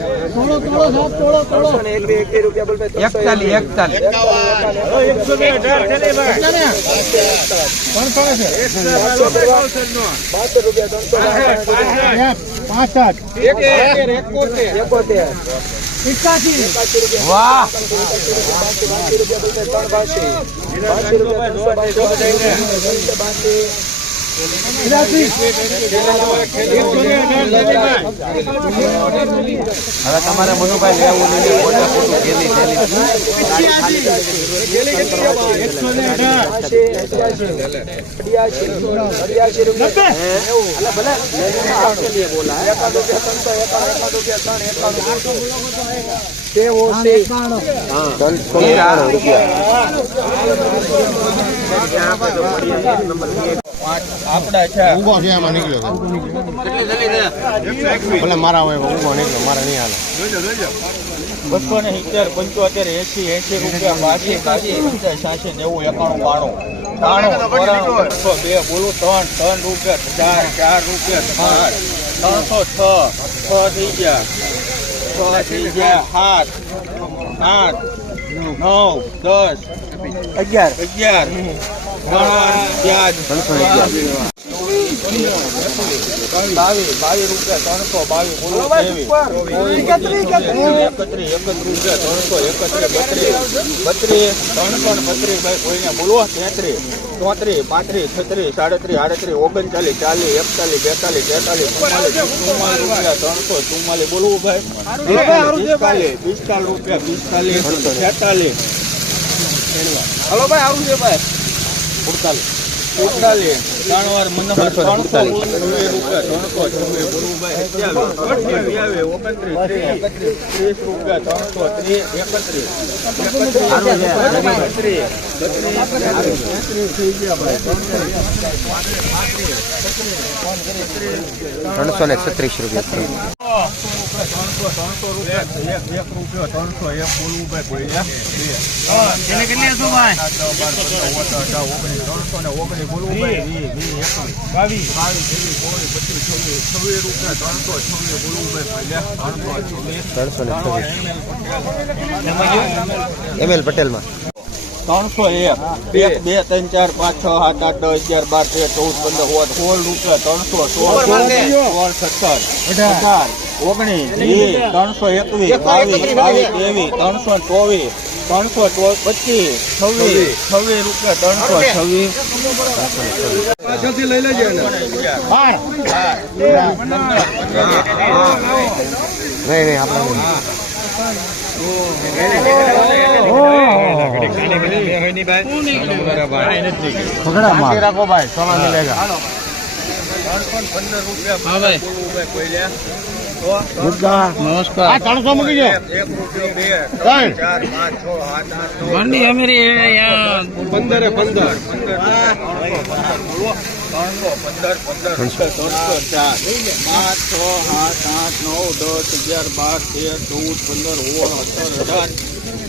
ત્રણસો ને એકવી એકવી રૂપિયા બોલ ભાઈ ત્રણસો એકતાલી. એકવી. રૂપિયા ત્રણસો એકોતેર એકાશી રૂપિયા વાહ રૂપિયા હવે તમારે મનુભાઈ લેવું નહીં ગેલી અઠ્યાસી રૂપિયા. આપડા છે. ઊભો છે એમાં નીકળ્યો ભલે મારા હોય ઊભો નીકળ્યો મારે નહીં હાલે. બસો ને સિત્તેર પંચોતેર એસી એસી રૂપિયા બાસી બાસી પંચાસ છ્યાસી નેવું એકાણું બાણું. ત્રાણું ચોરાણું બસો બે બોલું ત્રણ ત્રણ રૂપિયા ચાર ચાર રૂપિયા પાંચ ત્રણસો છ છ થઈ ગયા. છ થઈ ગયા સાત આઠ નવ દસ અગિયાર અગિયાર. ત્રણસો તેત્રીસ ચોત્રીસ પાંત્રીસ છત્રીસ સાડત્રીસ આડત્રીસ ઓગણચાલીસ ચાલીસ એકતાલીસ બેતાલીસ તેતાલીસ ચુમ્માલીસ ચુમ્માલીસ રૂપિયા બોલવું ભાઈ પિસ્તાલીસ રૂપિયા પિસ્તાલીસ છેતાલીસ હલો ભાઈ આવું છે ભાઈ ત્રણસો ને છત્રીસ રૂપિયા ત્રણસો ત્રણસો રૂપિયા એક એક રૂપિયો ત્રણસો એક ત્રણસો ને ઓગણીસ બોલવું બાવીસ પચીસ છવ્વીસ. છવ્વીસ રૂપિયા ત્રણસો છવ્વીસ બોલવું ભાઈ ત્રણસો ત્રણસો ને એલ પટેલમાં એક. એક બે ત્રણ ચાર પાંચ છ સાત આઠ દસ અગિયાર બાર તેર ચૌદ પંદર સોળ સોળ રૂપિયા ત્રણસો સોળ સોળ સત્તર અઢાર. ઓગણીસ વીસ ત્રણસો એકવીસ બાવીસ બાવીસ ત્રેવીસ ત્રણસો ચોવીસ ત્રણસો પચીસ છવ્વીસ છવ્વીસ. રૂપિયા ત્રણસો છવ્વીસ. નહીં નહીં આપણે બાકી રાખો ભાઈ સોના મિલેગા પંદર રૂપિયા કોઈ લે નમસ્કાર આ ત્રણસો મૂકી દો એક રૂપિયો બે ત્રણ. ચાર પાંચ છ સાત આઠ નવ પંદરે પંદર ત્રણસો પંદર પંદર ત્રણસો ચાર પાંચ છ સાત આઠ નવ દસ અગિયાર બાર તેર ચૌદ પંદર સોળ સત્તર અઢાર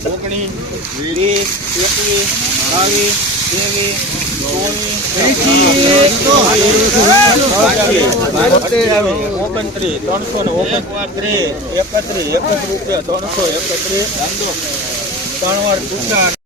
ઓગણીસ વીસ એકવીસ બાવીસ ત્રેવીસ ત્રણસો ને ઓગણત્રીસ એકત્રીસ. એકત્રીસ રૂપિયા ત્રણસો એકત્રીસ ત્રણ વાર